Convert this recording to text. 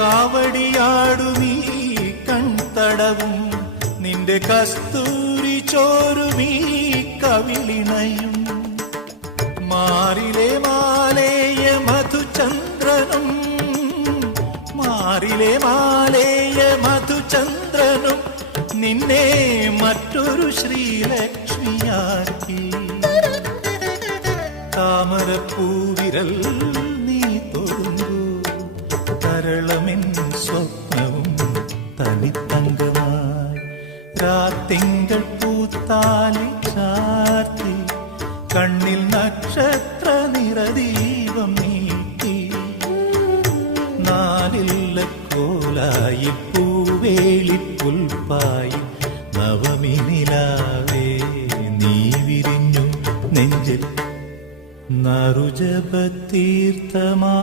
കാവടിയാടുമീ കൺതടവും നിന്റെ കസ്തൂരി ചോരുമീ കവിളിണയും മാറിലെ മാലേയ മധുചന്ദ്രനും മാറിലെ മാലേയ മധുചന്ദ്രനും നിന്നെ മറ്റൊരു ശ്രീലക്ഷ്മിയാക്കി താമരപ്പൂവിരൽ നീ തൊടുമ്പോ തരളമെൻ സ്വപ്നവും തനിത്തങ്കമായി രാത്തിങ്കൾ പൂത്താലി ചാർത്തി കണ്ണിൽ നക്ഷത്ര നിറദീപം നീട്ടി നാലില്ല കോലായി പൂവേളി പുൽപ്പായി നവമിനിലാവേ നീ വിരിഞ്ഞു നെഞ്ചിൽ നറുജപതീർത്ഥമാ